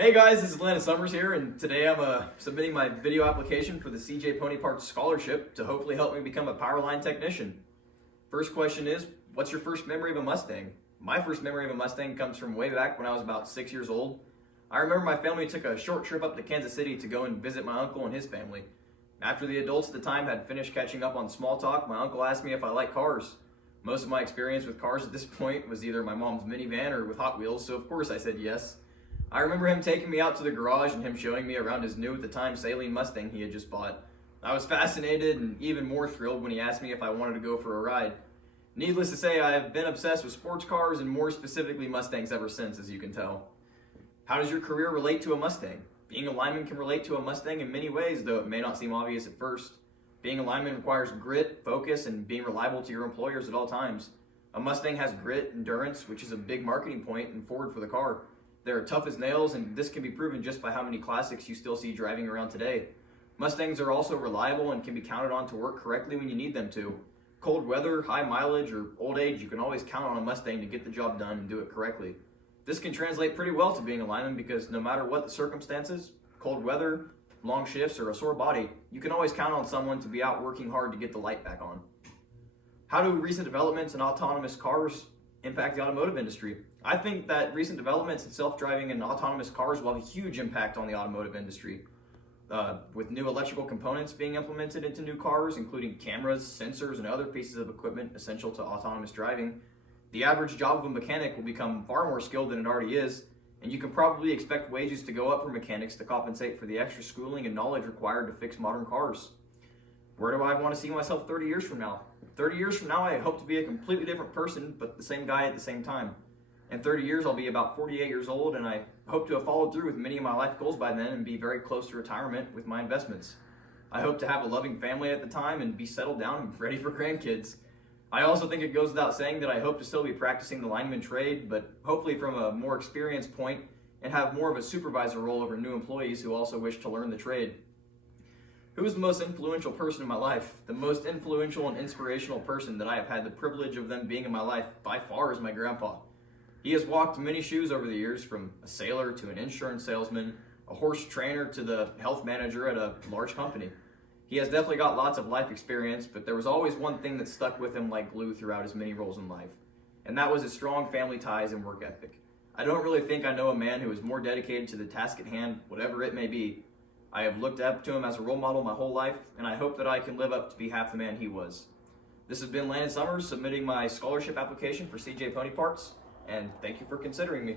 Hey guys, this is Landon Summers here, and today I'm submitting my video application for the CJ Pony Parts Scholarship to hopefully help me become a power line technician. First question is, what's your first memory of a Mustang? My first memory of a Mustang comes from way back when I was about 6 years old. I remember my family took a short trip up to Kansas City to go and visit my uncle and his family. After the adults at the time had finished catching up on small talk, my uncle asked me if I like cars. Most of my experience with cars at this point was either my mom's minivan or with Hot Wheels, so of course I said yes. I remember him taking me out to the garage and him showing me around his new, at the time, Saline Mustang he had just bought. I was fascinated and even more thrilled when he asked me if I wanted to go for a ride. Needless to say, I have been obsessed with sports cars and more specifically Mustangs ever since, as you can tell. How does your career relate to a Mustang? Being a lineman can relate to a Mustang in many ways, though it may not seem obvious at first. Being a lineman requires grit, focus, and being reliable to your employers at all times. A Mustang has grit, endurance, which is a big marketing point and forward for the car. They're tough as nails, and this can be proven just by how many classics you still see driving around today. Mustangs are also reliable and can be counted on to work correctly when you need them to. Cold weather, high mileage, or old age, you can always count on a Mustang to get the job done and do it correctly. This can translate pretty well to being a lineman because no matter what the circumstances, cold weather, long shifts, or a sore body, you can always count on someone to be out working hard to get the light back on. How do recent developments in autonomous cars impact the automotive industry? I think that recent developments in self-driving and autonomous cars will have a huge impact on the automotive industry. With new electrical components being implemented into new cars, including cameras, sensors, and other pieces of equipment essential to autonomous driving, the average job of a mechanic will become far more skilled than it already is, and you can probably expect wages to go up for mechanics to compensate for the extra schooling and knowledge required to fix modern cars. Where do I want to see myself 30 years from now? 30 years from now, I hope to be a completely different person, but the same guy at the same time. In 30 years, I'll be about 48 years old, and I hope to have followed through with many of my life goals by then and be very close to retirement with my investments. I hope to have a loving family at the time and be settled down and ready for grandkids. I also think it goes without saying that I hope to still be practicing the lineman trade, but hopefully from a more experienced point and have more of a supervisor role over new employees who also wish to learn the trade. Who is the most influential person in my life? The most influential and inspirational person that I have had the privilege of them being in my life by far is my grandpa. He has walked many shoes over the years, from a sailor to an insurance salesman, a horse trainer to the health manager at a large company. He has definitely got lots of life experience, but there was always one thing that stuck with him like glue throughout his many roles in life, and that was his strong family ties and work ethic. I don't really think I know a man who is more dedicated to the task at hand, whatever it may be. I have looked up to him as a role model my whole life, and I hope that I can live up to be half the man he was. This has been Landon Summers submitting my scholarship application for CJ Pony Parts, and thank you for considering me.